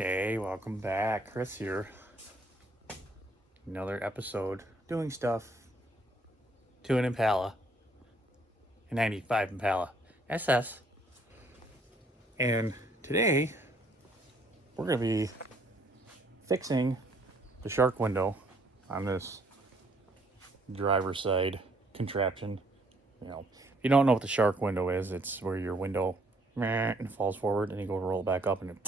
Hey, welcome back. Chris here. Another episode doing stuff to an Impala, a 95 Impala SS. And today we're going to be fixing the shark window on this driver's side contraption. You know, if you don't know what the shark window is, it's where your window and falls forward and you go to roll it back up and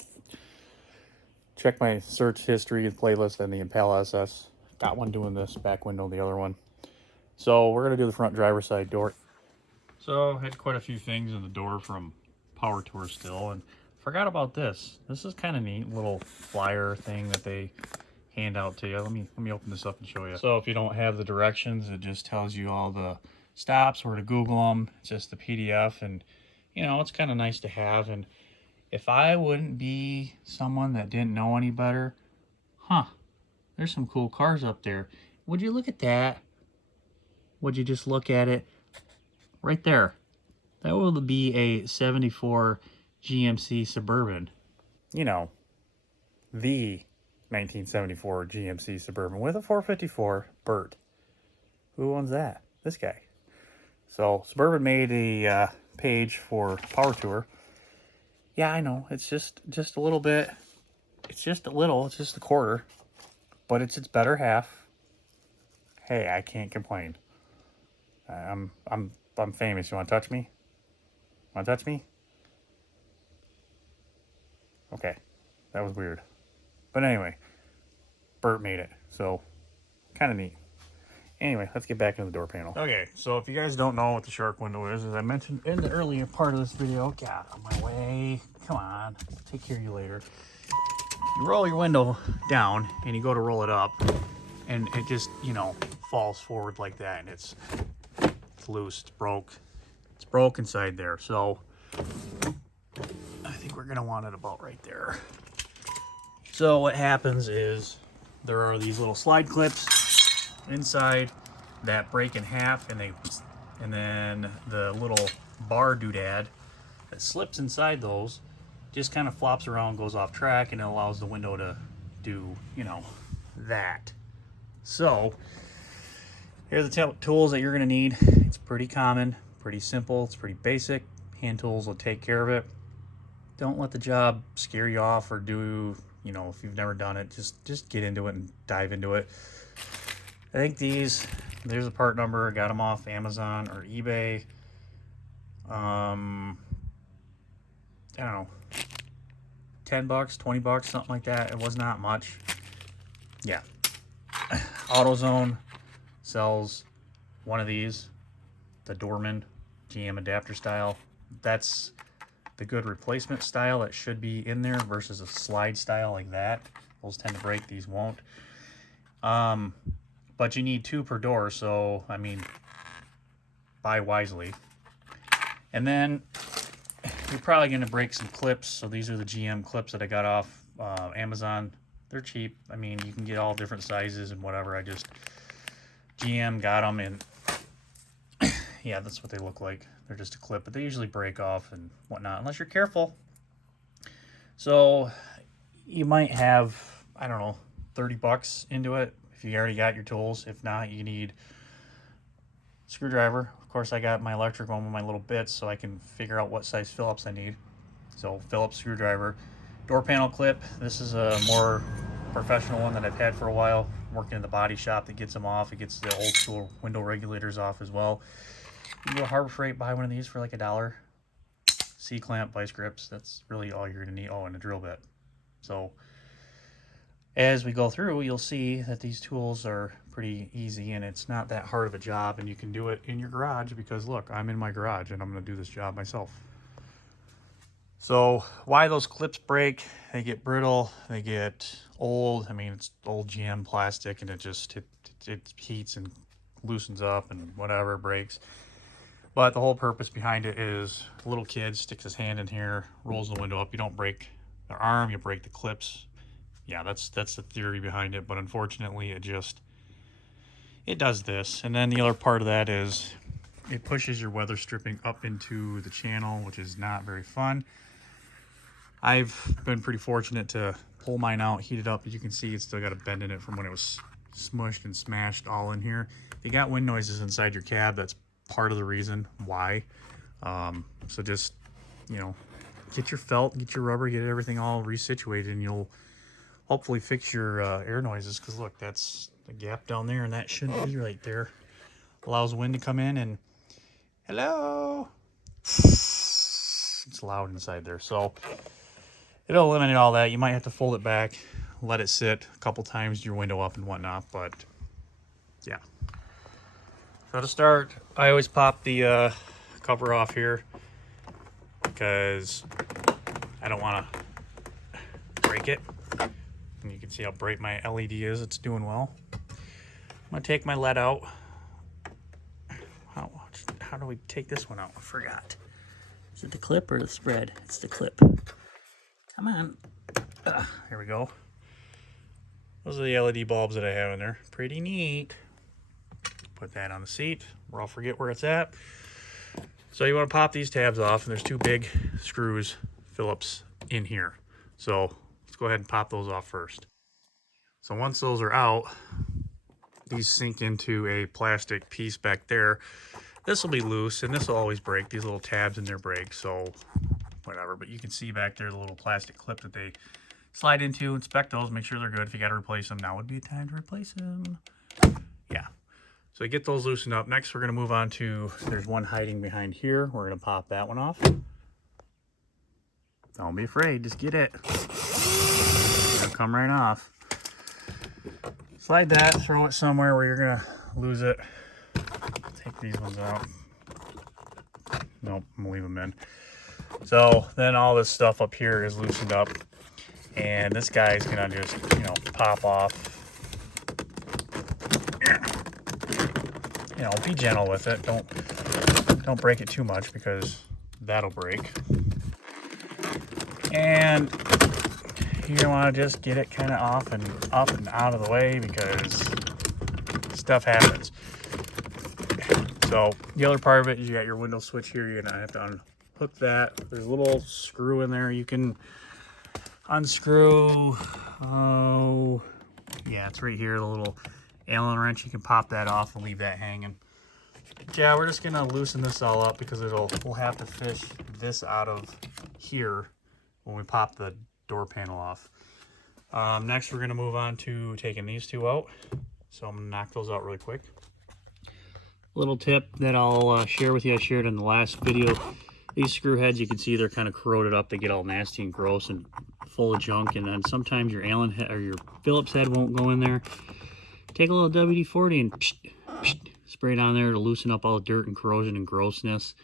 check my search history and playlist and the Impala SS. Got one doing this back window, the other one. So we're going to do the front driver's side door. So I had quite a few things in the door from Power Tour still, and forgot about this. This is kind of neat, little flyer thing that they hand out to you. Let me open this up and show you. So if you don't have the directions, it just tells you all the stops, where to Google them. It's just the PDF, and you know, it's kind of nice to have. And if I wouldn't be someone that didn't know any better, there's some cool cars up there. Would you look at that? Would you just look at it? Right there. That will be a 74 GMC Suburban. You know, the 1974 GMC Suburban with a 454 Burt. Who owns that? This guy. So Suburban made a page for Power Tour. Yeah, I know. It's just a little bit. It's just a quarter, but it's its better half. Hey, I can't complain. I'm famous. You want to touch me? Want to touch me? Okay, that was weird. But anyway, Burt made it, so kind of neat. Anyway, let's get back into the door panel. Okay, so if you guys don't know what the shark window is, as I mentioned in the earlier part of this video, get out of my way. Come on, take care of you later. You roll your window down and you go to roll it up, and it just, you know, falls forward like that, and it's loose, it's broke. It's broke inside there, so I think we're gonna want it about right there. So what happens is there are these little slide clips inside that break in half, and then the little bar doodad that slips inside those just kind of flops around, goes off track, and it allows the window to do, you know, that. So here's the tools that you're going to need. It's pretty common, pretty simple, it's pretty basic. Hand tools will take care of it. Don't let the job scare you off, or do, you know, if you've never done it, just get into it and dive into it. I think there's a part number. I got them off Amazon or eBay. I don't know, 10 bucks, 20 bucks, something like that. It was not much. Yeah. AutoZone sells one of these, the Dorman GM adapter style. That's the good replacement style that should be in there versus a slide style like that. Those tend to break, these won't. But you need 2 per door, so I mean, buy wisely. And then you're probably going to break some clips. So these are the GM clips that I got off Amazon. They're cheap. I mean, you can get all different sizes and whatever. GM got them, and yeah, that's what they look like. They're just a clip, but they usually break off and whatnot, unless you're careful. So you might have, I don't know, 30 bucks into it if you already got your tools. If not, you need a screwdriver. Of course, I got my electric one with my little bits, so I can figure out what size Phillips I need. So Phillips screwdriver. Door panel clip. This is a more professional one that I've had for a while. I'm working in the body shop that gets them off. It gets the old school window regulators off as well. You can go to Harbor Freight, buy one of these for like $1. C-clamp, vice grips. That's really all you're gonna need. Oh, and a drill bit. So as we go through, you'll see that these tools are pretty easy, and it's not that hard of a job, and you can do it in your garage, because look, I'm in my garage and I'm going to do this job myself. So why those clips break? They get brittle, they get old. I mean, it's old GM plastic, and it heats and loosens up and whatever, breaks. But the whole purpose behind it is a little kid sticks his hand in here, rolls the window up. You don't break the arm, you break the clips. Yeah, that's the theory behind it, but unfortunately it does this. And then the other part of that is it pushes your weather stripping up into the channel, which is not very fun. I've been pretty fortunate to pull mine out, heat it up. As you can see, it's still got a bend in it from when it was smushed and smashed all in here. If you got wind noises inside your cab, that's part of the reason why. So just, you know, get your felt, get your rubber, get everything all resituated, and you'll hopefully fix your air noises. Because look, that's the gap down there, and that shouldn't be right there. Allows wind to come in, and hello, it's loud inside there. So it'll eliminate all that. You might have to fold it back, let it sit a couple times, your window up and whatnot, but yeah. So to start, I always pop the cover off here because I don't want to break it. And you can see how bright my LED is. It's doing well. I'm going to take my LED out. How do we take this one out? I forgot. Is it the clip or the spread? It's the clip. Come on. Here we go. Those are the LED bulbs that I have in there. Pretty neat. Put that on the seat, or I'll forget where it's at. So you want to pop these tabs off, and there's two big screws, Phillips, in here. So let's go ahead and pop those off first. So once those are out, these sink into a plastic piece back there. This will be loose, and this will always break. These little tabs in there break, so whatever. But you can see back there the little plastic clip that they slide into. Inspect those, make sure they're good. If you got to replace them, now would be a time to replace them. Yeah. So get those loosened up. Next, we're going to move on to, there's one hiding behind here. We're going to pop that one off. Don't be afraid, just get it. It'll come right off. Slide that, throw it somewhere where you're going to lose it. Take these ones out. Nope, I'm gonna leave them in. So then all this stuff up here is loosened up, and this guy's gonna just, you know, pop off. You know, be gentle with it. Don't break it too much because that'll break. And you want to just get it kind of off and up and out of the way because stuff happens. So the other part of it is you got your window switch here. You're gonna have to unhook that. There's a little screw in there. You can unscrew. Oh, yeah, it's right here. The little Allen wrench. You can pop that off and leave that hanging. But yeah, we're just gonna loosen this all up because we'll have to fish this out of here when we pop the door panel off. Next, we're gonna move on to taking these two out. So I'm gonna knock those out really quick. Little tip that I'll share with you. I shared in the last video. These screw heads, you can see they're kind of corroded up. They get all nasty and gross and full of junk. And then sometimes your Allen head or your Phillips head won't go in there. Take a little WD-40 and spray it on there to loosen up all the dirt and corrosion and grossness.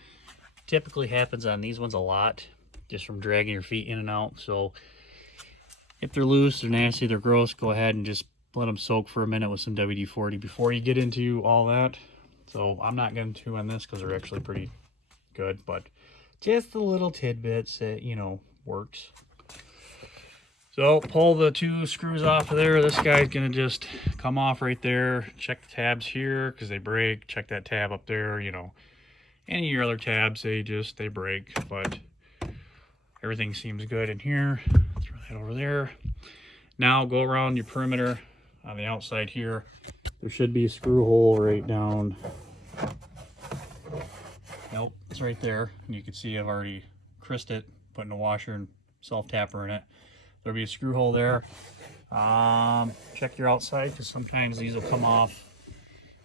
Typically happens on these ones a lot, just from dragging your feet in and out. So if they're loose, they're nasty, they're gross, go ahead and just let them soak for a minute with some WD-40 before you get into all that. So I'm not going to on this because they're actually pretty good, but just the little tidbits that, you know, works. So pull the two screws off of there. This guy's going to just come off right there. Check the tabs here because they break. Check that tab up there, you know. Any of your other tabs, they break, but everything seems good in here. Throw that over there. Now go around your perimeter on the outside here. There should be a screw hole right down. Nope, it's right there. And you can see I've already crisped it, putting a washer and self-tapper in it. There'll be a screw hole there. Check your outside because sometimes these will come off.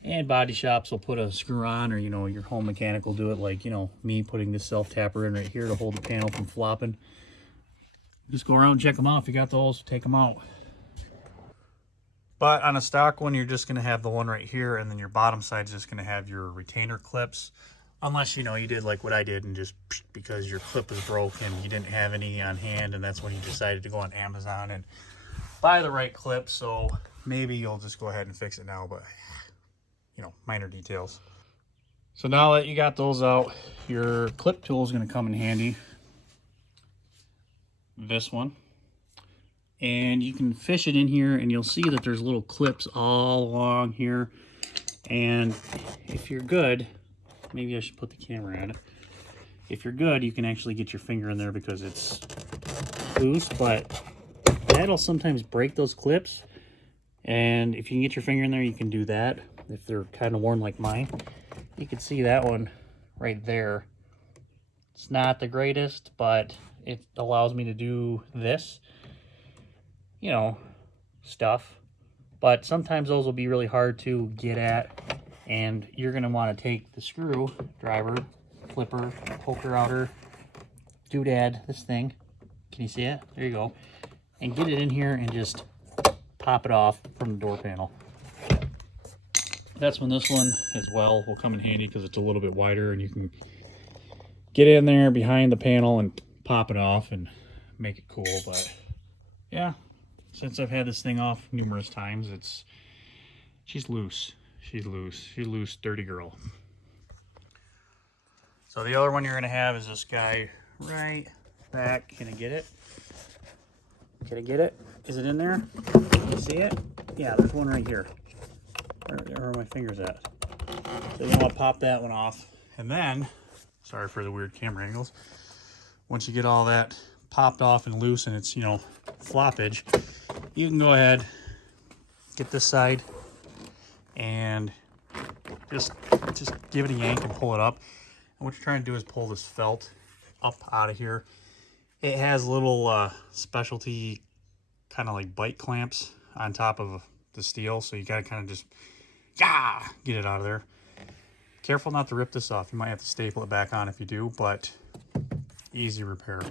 And body shops will put a screw on, or, you know, your home mechanic will do it, like, you know, me putting this self-tapper in right here to hold the panel from flopping. Just go around and check them out. If you got those, take them out. But on a stock one, you're just going to have the one right here, and then your bottom side is just going to have your retainer clips. Unless, you know, you did like what I did and just, because your clip was broken, you didn't have any on hand, and that's when you decided to go on Amazon and buy the right clip. So maybe you'll just go ahead and fix it now, but, you know, minor details. So now that you got those out, your clip tool is going to come in handy. This one. And you can fish it in here, and you'll see that there's little clips all along here. And if you're good, maybe I should put the camera at it. If you're good, you can actually get your finger in there because it's loose, but that'll sometimes break those clips. And if you can get your finger in there, you can do that. If they're kind of worn like mine, you can see that one right there. It's not the greatest, but it allows me to do this, you know, stuff. But sometimes those will be really hard to get at, and you're going to want to take the screwdriver, flipper, poker outer, doodad, this thing. Can you see it? There you go. And get it in here and just pop it off from the door panel. That's when this one as well will come in handy because it's a little bit wider and you can get in there behind the panel and pop it off and make it cool. But yeah, since I've had this thing off numerous times, she's loose. She's loose, dirty girl. So the other one you're gonna have is this guy right back. Can I get it? Can I get it? Is it in there? Can you see it? Yeah, there's one right here. Where are my fingers at? So you want to pop that one off. And then, sorry for the weird camera angles, once you get all that popped off and loose and it's, you know, floppage, you can go ahead, get this side, and just give it a yank and pull it up. And what you're trying to do is pull this felt up out of here. It has little specialty kind of like bite clamps on top of the steel, so you gotta kind of just get it out of there. Careful not to rip this off. You might have to staple it back on if you do, but easy repair.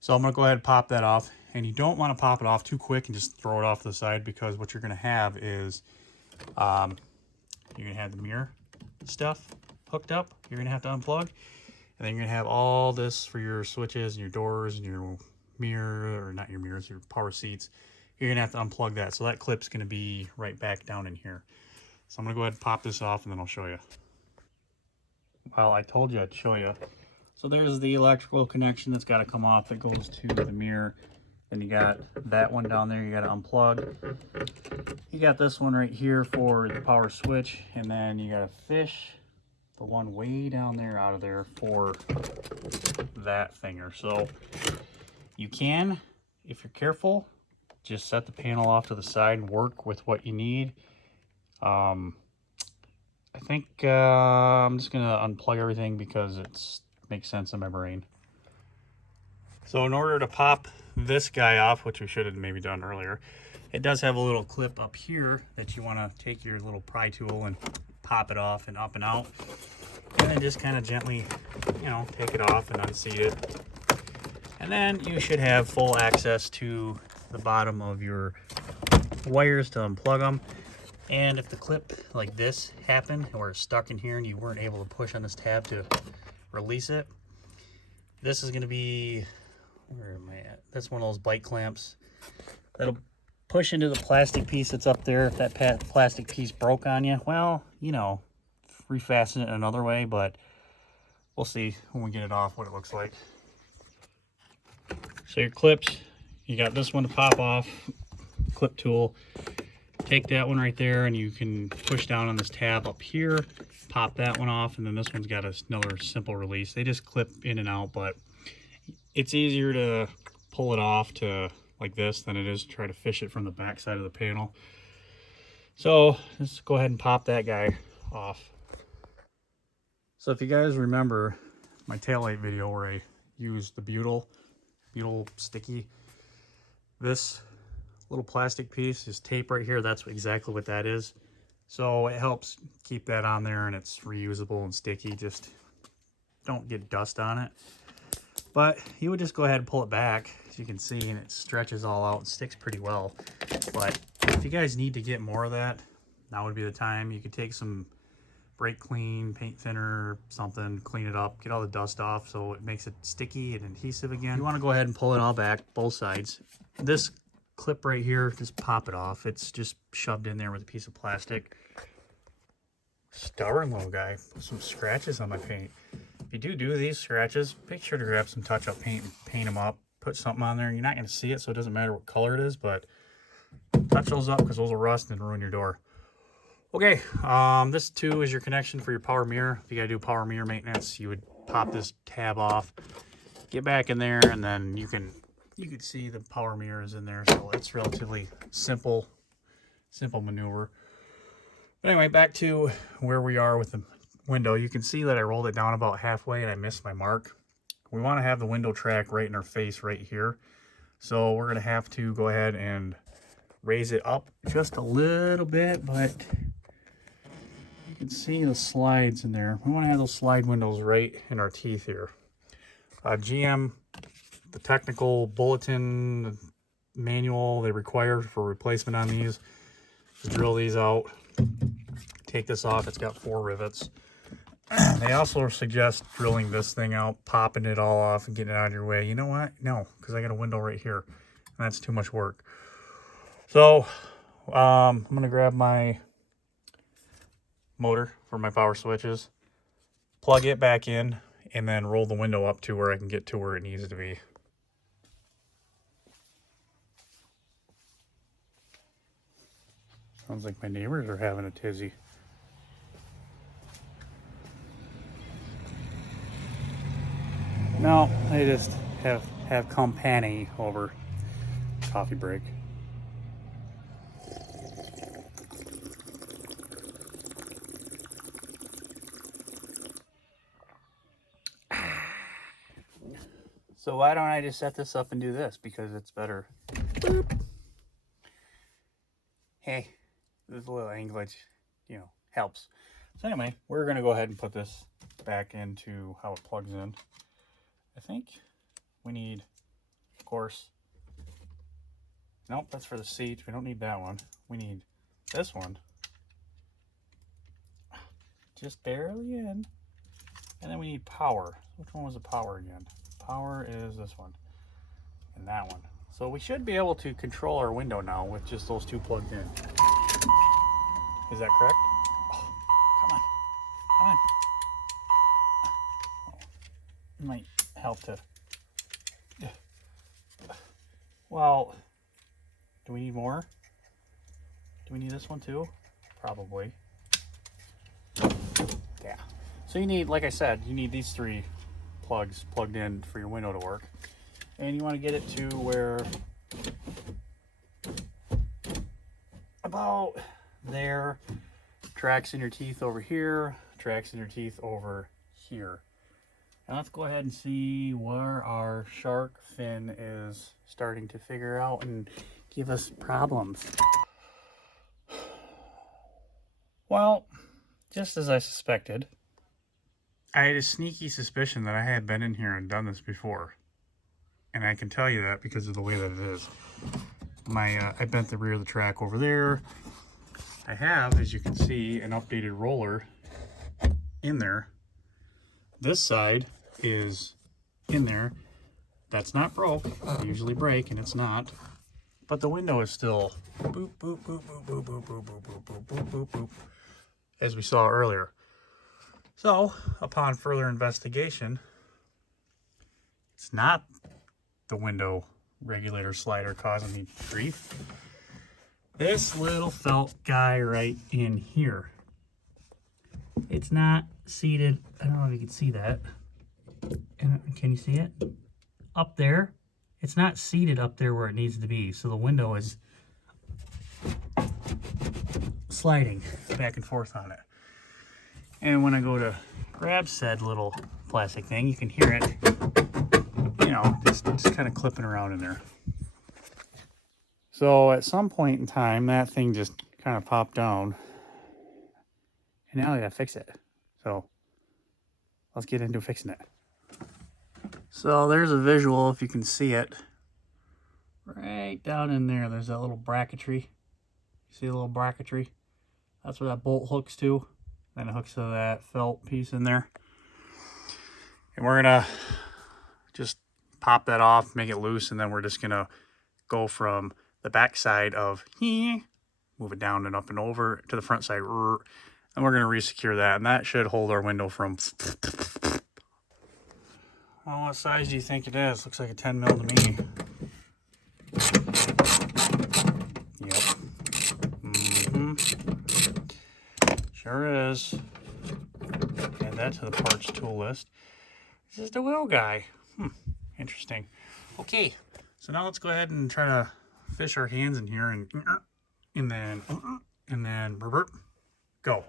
So I'm gonna go ahead and pop that off, and you don't want to pop it off too quick and just throw it off to the side, because what you're gonna have is you're gonna have the mirror stuff hooked up. You're gonna have to unplug, and then you're gonna have all this for your switches and your doors and your mirror, or not your mirrors, your power seats. You're gonna have to unplug that, so that clip's gonna be right back down in here. So I'm gonna go ahead and pop this off, and then I'll show you. Well, I told you I'd show you. So there's the electrical connection that's got to come off that goes to the mirror. Then you got that one down there you got to unplug. You got this one right here for the power switch, and then you got to fish the one way down there out of there for that finger. So you can, if you're careful, just set the panel off to the side and work with what you need. I think I'm just gonna unplug everything because it makes sense in my brain. So in order to pop this guy off, which we should have maybe done earlier, it does have a little clip up here that you want to take your little pry tool and pop it off and up and out, and then just kind of gently, you know, take it off and unseat it. And then you should have full access to the bottom of your wires to unplug them. And if the clip like this happened or it's stuck in here and you weren't able to push on this tab to release it, this is going to be, where am I at? That's one of those bite clamps that'll push into the plastic piece that's up there. If that plastic piece broke on you, well, you know, refasten it another way, but we'll see when we get it off what it looks like. So your clips, you got this one to pop off, clip tool. Take that one right there, and you can push down on this tab up here, pop that one off, and then this one's got another simple release. They just clip in and out, but it's easier to pull it off to like this than it is to try to fish it from the back side of the panel. So let's go ahead and pop that guy off. So if you guys remember my taillight video where I used the butyl sticky, this little plastic piece is tape right here. That's exactly what that is. So it helps keep that on there, and it's reusable and sticky. Just don't get dust on it. But you would just go ahead and pull it back, as you can see, and it stretches all out and sticks pretty well. But if you guys need to get more of that, now would be the time. You could take some brake clean, paint thinner, something, clean it up, get all the dust off so it makes it sticky and adhesive again. You want to go ahead and pull it all back, both sides. This clip right here, just pop it off. It's just shoved in there with a piece of plastic. Stubborn little guy. Put some scratches on my paint. If you do these scratches, make sure to grab some touch-up paint and paint them up. Put something on there. You're not going to see it, so it doesn't matter what color it is, but touch those up because those will rust and ruin your door. Okay, this too is your connection for your power mirror. If you got to do power mirror maintenance, you would pop this tab off, get back in there, and then you can you can see the power mirrors in there, so it's relatively simple maneuver. But anyway, back to where we are with the window. You can see that I rolled it down about halfway and I missed my mark. We want to have the window track right in our face right here. So we're going to have to go ahead and raise it up just a little bit, but you can see the slides in there. We want to have those slide windows right in our teeth here. GM, the technical bulletin manual they require for replacement on these, to drill these out. Take this off, it's got 4 rivets. They also suggest drilling this thing out, popping it all off and getting it out of your way. You know what? No, because I got a window right here, and that's too much work. So I'm going to grab my motor for my power switches, plug it back in, and then roll the window up to where I can get to where it needs to be. Sounds like my neighbors are having a tizzy. No, they just have company over coffee break. So why don't I just set this up and do this? Because it's better. Boop. Hey, there's a little anglage, you know, helps. So anyway, we're going to go ahead and put this back into how it plugs in. I think we need, of course, nope, that's for the seat. We don't need that one. We need this one. Just barely in. And then we need power. Which one was the power again? Power is this one and that one. So we should be able to control our window now with just those 2 plugged in. Is that correct? Oh, come on. Come on. Oh, it might help to... Well, do we need more? Do we need this one too? Probably. Yeah. So you need, like I said, you need these 3 plugs plugged in for your window to work. And you want to get it to where about there. Tracks in your teeth over here, tracks in your teeth over here. And let's go ahead and see where our shark fin is starting to figure out and give us problems. Well, just as I suspected, I had a sneaky suspicion that I had been in here and done this before. And I can tell you that because of the way that it is. I bent the rear of the track over there. I have, as you can see, an updated roller in there. This side is in there. That's not broke. They usually break, and it's not. But the window is still boop, boop, boop, boop, boop, boop, boop, boop, boop, boop, boop, boop, boop, as we saw earlier. So, upon further investigation, it's not the window regulator slider causing me grief. This little felt guy right in here. It's not seated. I don't know if you can see that. Can you see it? Up there. It's not seated up there where it needs to be. So the window is sliding back and forth on it. And when I go to grab said little plastic thing, you can hear it, you know, just kind of clipping around in there. So at some point in time, that thing just kind of popped down. And now I gotta fix it. So let's get into fixing it. So there's a visual, if you can see it. Right down in there, there's that little bracketry. See the little bracketry? That's where that bolt hooks to. Then it hooks to that felt piece in there. And we're gonna just pop that off, make it loose, and then we're just gonna go from the back side of here, move it down and up and over to the front side, and we're gonna re-secure that, and that should hold our window from... Well, what size do you think it is? Looks like a 10 mil to me. Yep. Sure is. Add that to the parts tool list. This is the wheel guy. Interesting. Okay, So now let's go ahead and try to fish our hands in here and then go.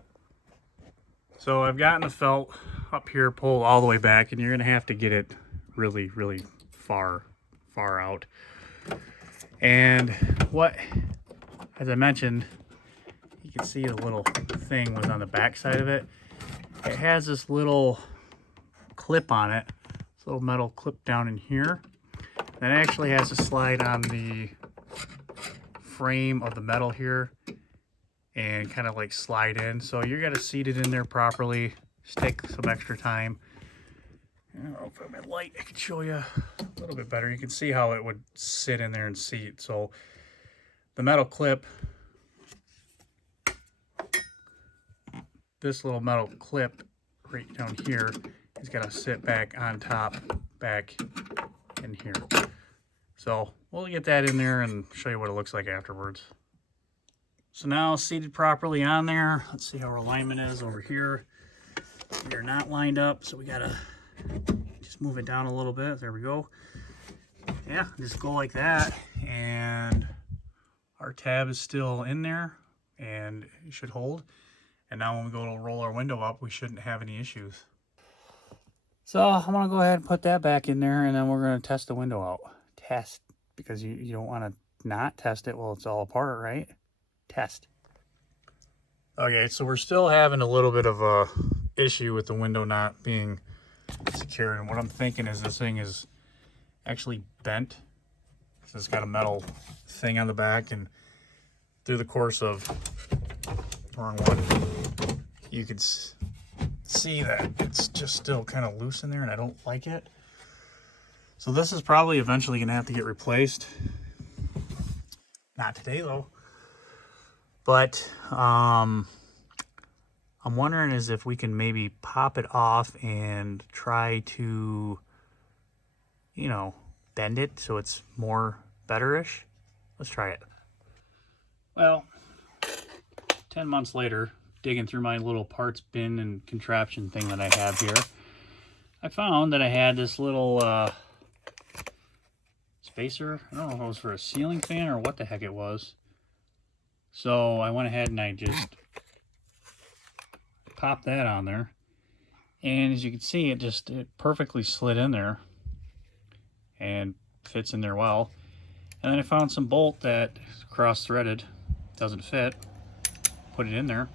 So I've gotten the felt up here pulled all the way back, and you're gonna have to get it really, really far out. And what, as I mentioned, you can see the little thing was on the back side of it. It has this little clip on it, this little metal clip down in here. That actually has to slide on the frame of the metal here and kind of like slide in. So you're gonna seat it in there properly. Just take some extra time. I don't know if I'm in light, I can show you a little bit better. You can see how it would sit in there and seat. So the metal clip, this little metal clip right down here is gonna sit back on top, back in here. So we'll get that in there and show you what it looks like afterwards. So now seated properly on there. Let's see how our alignment is over here. We're not lined up, so we gotta just move it down a little bit. There we go. Yeah, just go like that, and our tab is still in there, and it should hold. And now when we go to roll our window up, we shouldn't have any issues. So I'm gonna go ahead and put that back in there, and then we're gonna test the window out. Test, because you don't want to not test it while it's all apart, right? Test. Okay, so we're still having a little bit of a issue with the window not being secure, and what I'm thinking is this thing is actually bent. So it's got a metal thing on the back, and through the course of, wrong one, you could see that it's just still kind of loose in there, and I don't like it. So this is probably eventually gonna have to get replaced. Not today though. But I'm wondering is if we can maybe pop it off and try to, you know, bend it so it's more betterish. Let's try it. Well, 10 months later, digging through my little parts bin and contraption thing that I have here, I found that I had this little spacer. I don't know if it was for a ceiling fan or what the heck it was. So I went ahead and I just popped that on there. And as you can see, it perfectly slid in there and fits in there well. And then I found some bolt that is cross-threaded, doesn't fit. Put it in there.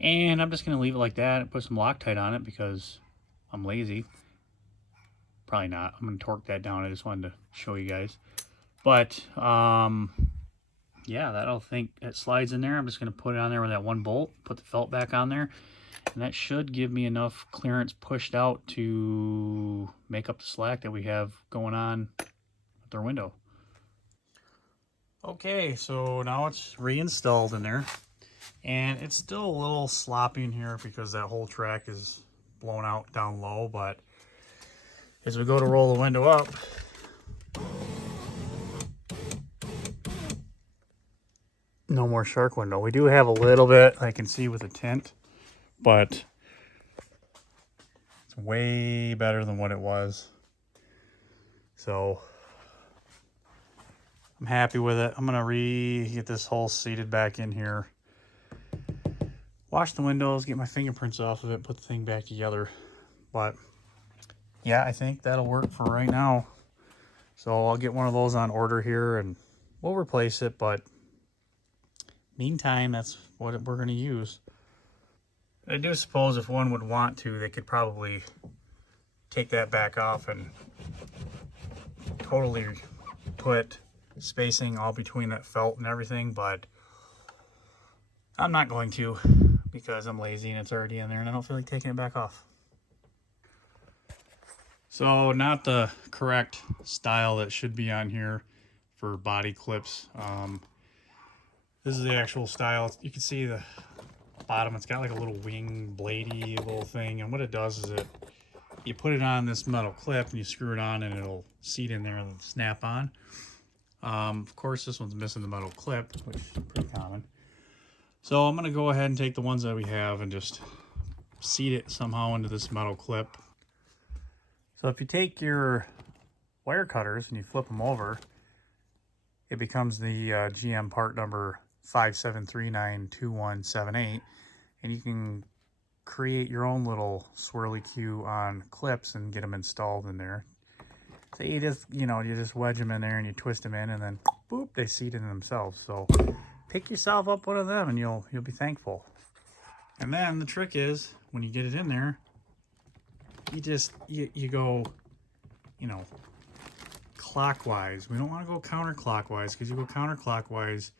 And I'm just going to leave it like that and put some Loctite on it because I'm lazy. Probably not. I'm going to torque that down. I just wanted to show you guys. But, yeah, that'll think it slides in there. I'm just going to put it on there with that one bolt, put the felt back on there. And that should give me enough clearance pushed out to make up the slack that we have going on with our window. Okay, so now it's reinstalled in there. And it's still a little sloppy in here because that whole track is blown out down low, but as we go to roll the window up, no more shark window. We do have a little bit I can see with a tint, but it's way better than what it was. So I'm happy with it. I'm gonna get this whole seated back in here, wash the windows, get my fingerprints off of it, put the thing back together. But yeah, I think that'll work for right now. So I'll get one of those on order here and we'll replace it, but meantime, that's what we're going to use. I do suppose if one would want to, they could probably take that back off and totally put spacing all between that felt and everything, but I'm not going to because I'm lazy and it's already in there and I don't feel like taking it back off. So not the correct style that should be on here for body clips. This is the actual style. You can see the bottom, it's got like a little wing bladey little thing, and what it does is you put it on this metal clip and you screw it on and it'll seat in there and snap on. Of course this one's missing the metal clip, which is pretty common. So I'm going to go ahead and take the ones that we have and just seat it somehow into this metal clip. So if you take your wire cutters and you flip them over, it becomes the GM part number 57392178, and you can create your own little swirly cue on clips and get them installed in there. So you just, you just wedge them in there and you twist them in, and then boop, they seat in themselves. So pick yourself up one of them and you'll be thankful. And then the trick is, when you get it in there, you go, clockwise. We don't want to go counterclockwise, because you go counterclockwise,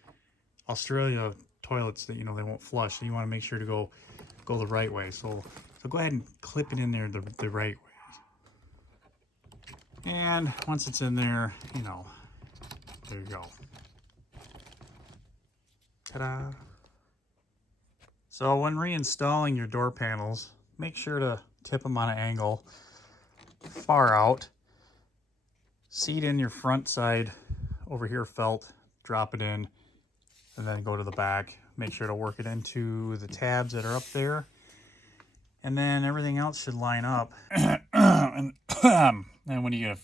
Australia toilets, that they won't flush. So you want to make sure to go the right way. So go ahead and clip it in there the right way. And once it's in there, there you go. Ta-da! So when reinstalling your door panels, make sure to tip them on an angle far out. Seat in your front side over here felt, drop it in, and then go to the back. Make sure to work it into the tabs that are up there. And then everything else should line up. and when you get a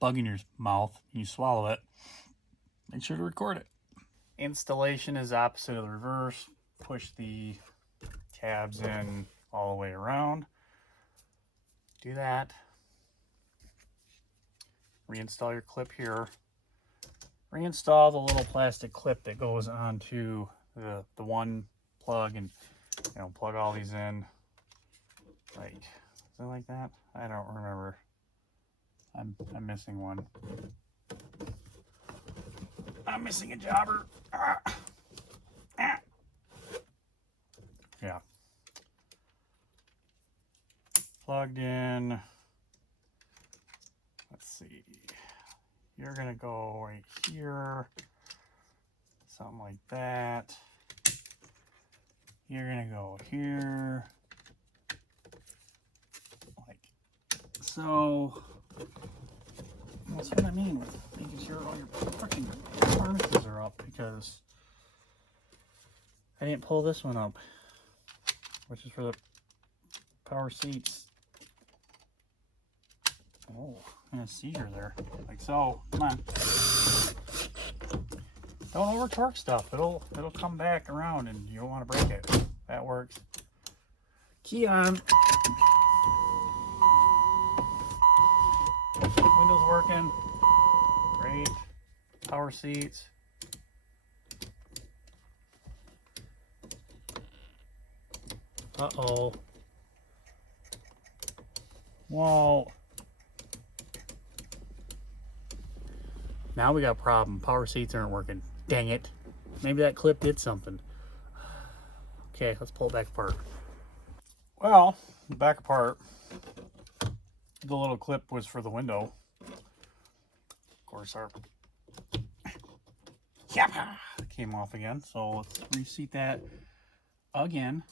bug in your mouth and you swallow it, make sure to record it. Installation is opposite of the reverse. Push the tabs in all the way around. Do that. Reinstall your clip here. Reinstall the little plastic clip that goes onto the one plug, and plug all these in. Like, is it like that? I don't remember. I'm missing one. I'm missing a jobber. Yeah. Plugged in. Let's see. You're gonna go right here. Something like that. You're gonna go here. Like so. That's what I mean with making sure all your fucking harnesses are up, because I didn't pull this one up, which is for the power seats. Oh, and a seizure there. Like so. Come on. Don't over torque stuff. It'll come back around and you don't want to break it. That works. Key on. Windows working. Great. Power seats. Uh-oh. Whoa. Now we got a problem. Power seats aren't working. Dang it. Maybe that clip did something. Okay, let's pull it back apart. Well, back apart. The little clip was for the window. Of course, our came off again. So let's reseat that again.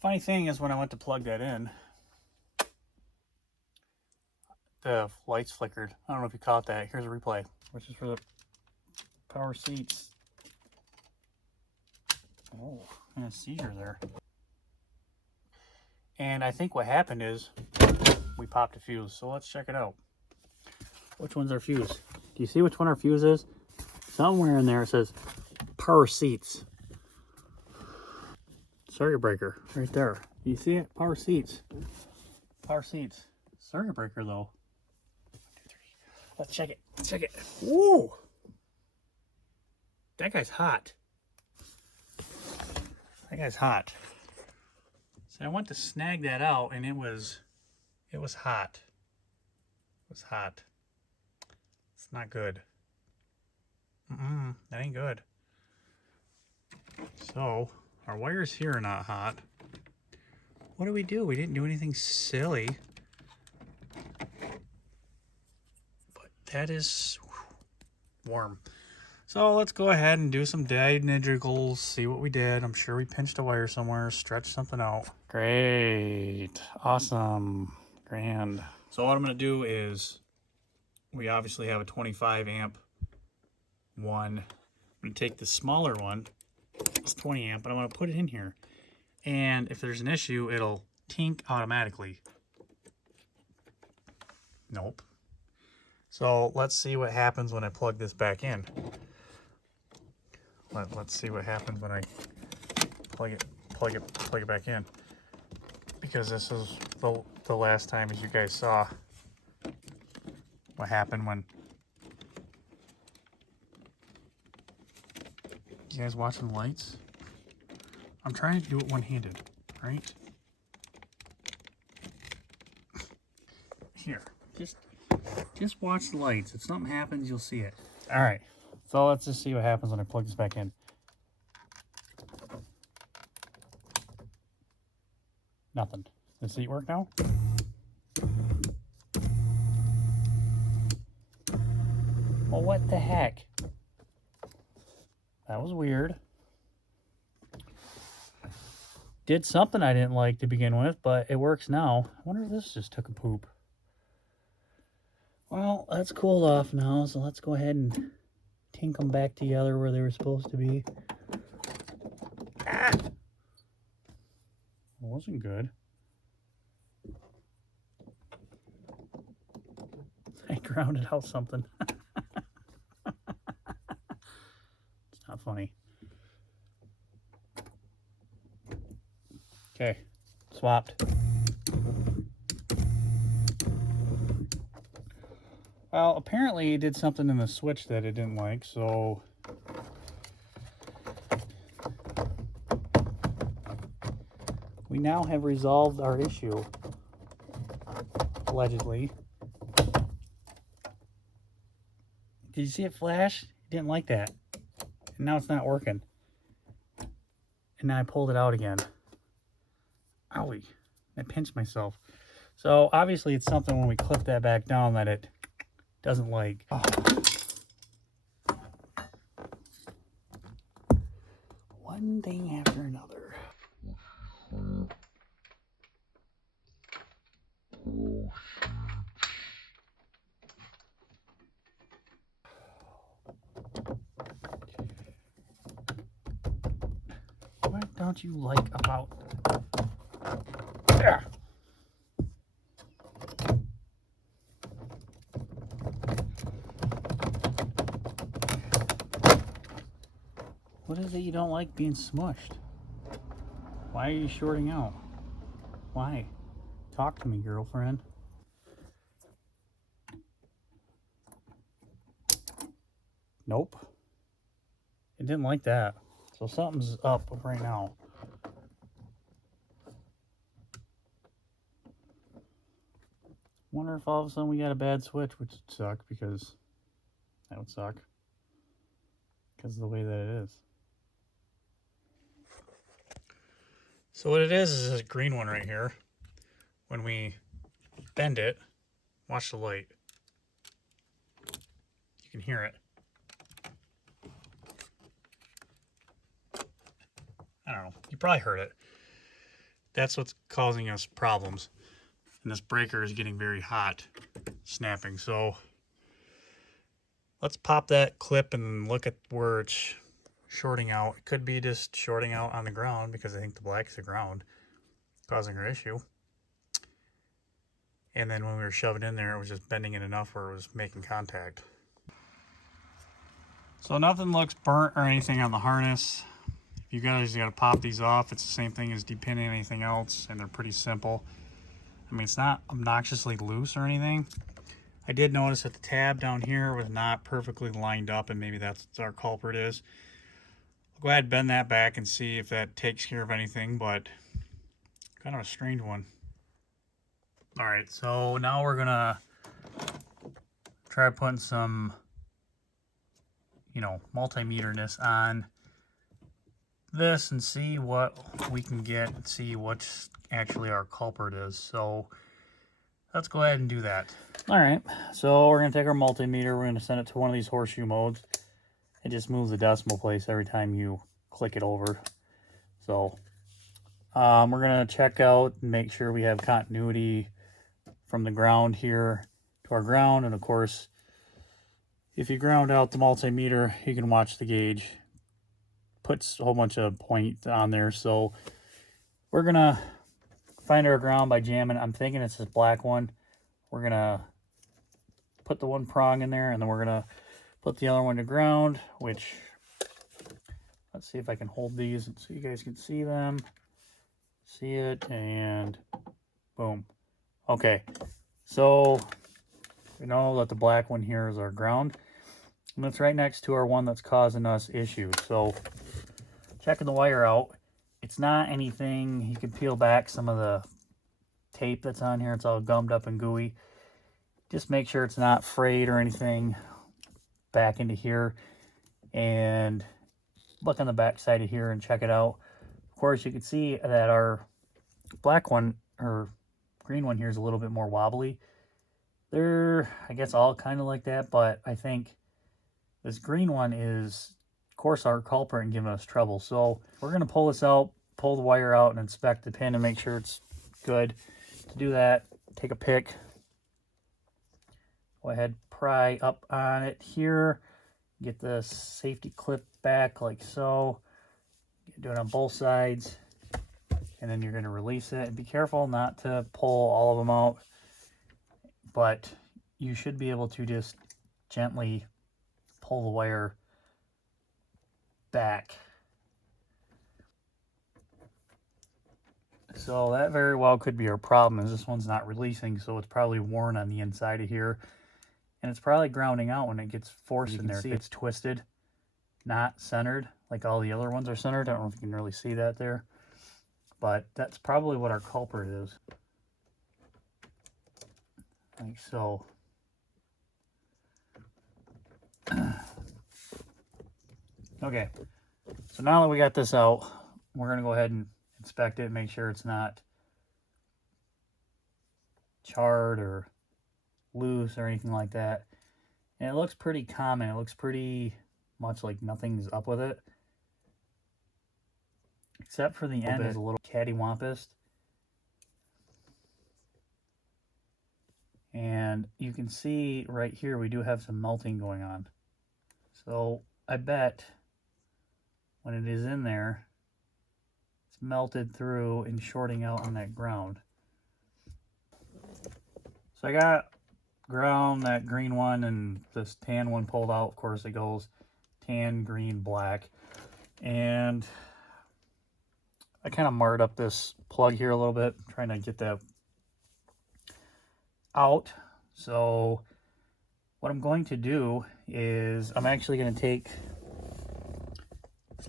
Funny thing is, when I went to plug that in, the lights flickered. I don't know if you caught that. Here's a replay, which is for the power seats. Oh, and a seizure there. And I think what happened is we popped a fuse. So let's check it out. Which one's our fuse? Do you see which one our fuse is? Somewhere in there it says power seats. Circuit breaker right there. You see it? Power seats. Power seats. Circuit breaker though. 1, 2, 3. Let's check it. Let's check it. Woo! That guy's hot. That guy's hot. So I went to snag that out, and it was hot. It was hot. It's not good. That ain't good. So our wires here are not hot. What do? We didn't do anything silly. But that is warm. So let's go ahead and do some diagnose, see what we did. I'm sure we pinched a wire somewhere, stretched something out. Great. Awesome. Grand. So what I'm going to do is, we obviously have a 25 amp one. I'm going to take the smaller one, it's 20 amp, but I'm going to put it in here. And if there's an issue, it'll tink automatically. Nope. So let's see what happens when I plug this back in. Let's see what happens when I plug it back in. Because this is the last time, as you guys saw, what happened when... You guys watching the lights? I'm trying to do it one-handed, right? Here, just watch the lights. If something happens, you'll see it. All right, so let's just see what happens when I plug this back in. Nothing. Does the seat work now? Well, what the heck? That was weird. Did something I didn't like to begin with, but it works now. I wonder if this just took a poop. Well, that's cooled off now, so let's go ahead and tink them back together where they were supposed to be. Ah! It wasn't good. I grounded out something. It's not funny. Okay, swapped. Well, apparently it did something in the switch that it didn't like, so... We now have resolved our issue. Allegedly. Did you see it flash? It didn't like that. And now it's not working. And now I pulled it out again. Owie. I pinched myself. So obviously it's something when we clip that back down that it doesn't like. Oh. One thing after another. What don't you like about... Yeah. What is it you don't like being smushed? Why are you shorting out? Why? Talk to me, girlfriend. Nope. It didn't like that. So something's up right now. Wonder if all of a sudden we got a bad switch, which would suck because that would suck. Because of the way that it is. So what it is this green one right here. When we bend it, watch the light. You can hear it. I don't know. You probably heard it. That's what's causing us problems. And this breaker is getting very hot, snapping. So let's pop that clip and look at where it's shorting out. It could be just shorting out on the ground because I think the black's the ground causing our issue. And then when we were shoving in there, it was just bending it enough where it was making contact. So nothing looks burnt or anything on the harness. You guys got to pop these off. It's the same thing as depinning anything else, and they're pretty simple. I mean, it's not obnoxiously loose or anything. I did notice that the tab down here was not perfectly lined up, and maybe that's what our culprit is. I'll go ahead and bend that back and see if that takes care of anything, but kind of a strange one. All right, so now we're gonna try putting some, multimeterness on this and see what we can get and see what actually our culprit is. So let's go ahead and do that. All right, so we're gonna take our multimeter, we're gonna send it to one of these horseshoe modes. It just moves the decimal place every time you click it over. So we're gonna check out and make sure we have continuity from the ground here to our ground. And of course, if you ground out the multimeter, you can watch the gauge. Puts a whole bunch of point on there. So we're gonna find our ground by jamming. I'm thinking it's this black one. We're gonna put the one prong in there, and then we're gonna put the other one to ground, which, let's see if I can hold these so you guys can see them. See it, and boom. Okay, so we know that the black one here is our ground, and it's right next to our one that's causing us issues. So checking the wire out, it's not anything. You can peel back some of the tape that's on here. It's all gummed up and gooey. Just make sure it's not frayed or anything back into here, and look on the back side of here and check it out. Of course, you can see that our black one, or green one here, is a little bit more wobbly. They're, I guess, all kind of like that, but I think this green one is, of course, our culprit and giving us trouble. So we're going to pull this out, pull the wire out, and inspect the pin and make sure it's good. To do that, take a pick, go ahead, pry up on it here, get the safety clip back like so. Do it on both sides, and then you're going to release it. And be careful not to pull all of them out, but you should be able to just gently pull the wire back. So that very well could be our problem, is this one's not releasing, so it's probably worn on the inside of here, and it's probably grounding out when it gets forced in there. See, it's twisted, not centered like all the other ones are centered. I don't know if you can really see that there, but that's probably what our culprit is. Like so. Okay, so now that we got this out, we're going to go ahead and inspect it, make sure it's not charred or loose or anything like that. And it looks pretty common. It looks pretty much like nothing's up with it, except for the end is a little cattywampus. And you can see right here we do have some melting going on. So I bet when it is in there, it's melted through and shorting out on that ground. So I got ground, that green one, and this tan one pulled out. Of course, it goes tan, green, black. And I kind of marred up this plug here a little bit, trying to get that out. So what I'm going to do is I'm actually going to take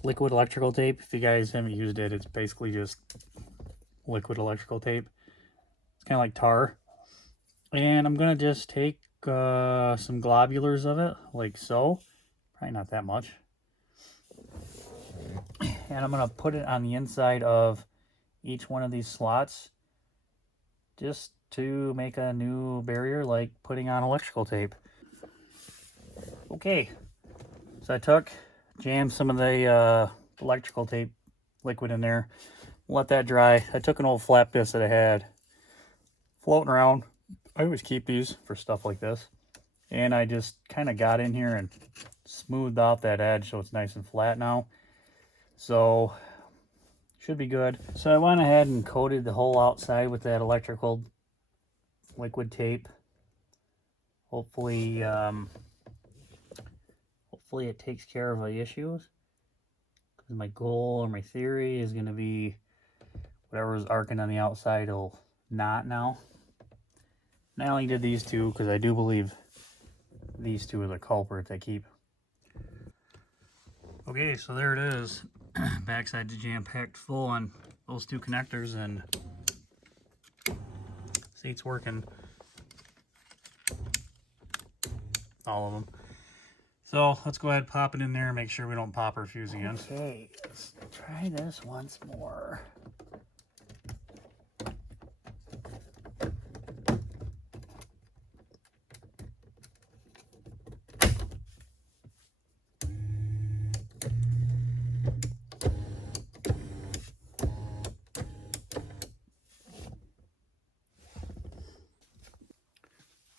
liquid electrical tape. If you guys haven't used it, it's basically just liquid electrical tape. It's kind of like tar. And I'm going to just take some globulars of it, like so. Probably not that much. And I'm going to put it on the inside of each one of these slots, just to make a new barrier, like putting on electrical tape. Okay, so I jammed some of the electrical tape liquid in there, let that dry. I took an old flap disc that I had floating around. I always keep these for stuff like this. And I just kind of got in here and smoothed off that edge so it's nice and flat now. So, should be good. So I went ahead and coated the whole outside with that electrical liquid tape. Hopefully it takes care of the issues. Because my goal or my theory is going to be whatever is arcing on the outside will not now. And I only did these two because I do believe these two are the culprits I keep. Okay, so there it is. Backside's jam-packed full on those two connectors, and see, it's working. All of them. So let's go ahead and pop it in there and make sure we don't pop our fuse again. Okay, let's try this once more.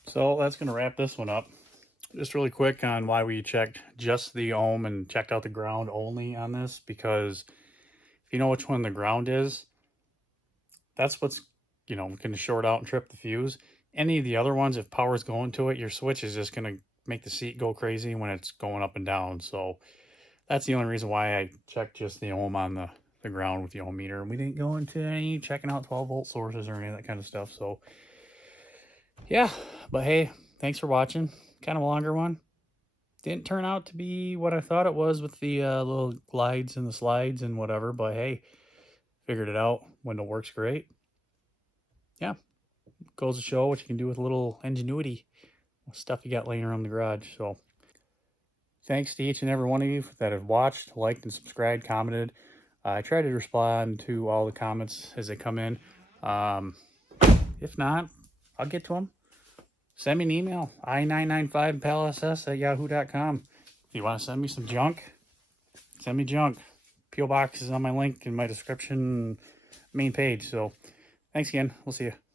So that's going to wrap this one up. Just really quick on why we checked just the ohm and checked out the ground only on this, because if you know which one the ground is, that's what's, going to short out and trip the fuse. any of the other ones, if power's going to it, your switch is just going to make the seat go crazy when it's going up and down. So that's the only reason why I checked just the ohm on the ground with the ohm meter. We didn't go into any checking out 12-volt sources or any of that kind of stuff. So yeah, but hey, thanks for watching. Kind of a longer one. Didn't turn out to be what I thought it was with the little glides and the slides and whatever, but hey, figured it out. Window works great. Yeah, goes to show what you can do with a little ingenuity, stuff you got laying around the garage. So thanks to each and every one of you that have watched, liked, and subscribed, commented. I try to respond to all the comments as they come in. If not, I'll get to them. Send me an email, i995impalass@yahoo.com. If you want to send me some junk, send me junk. P.O. Box is on my link in my description main page. So thanks again. We'll see you.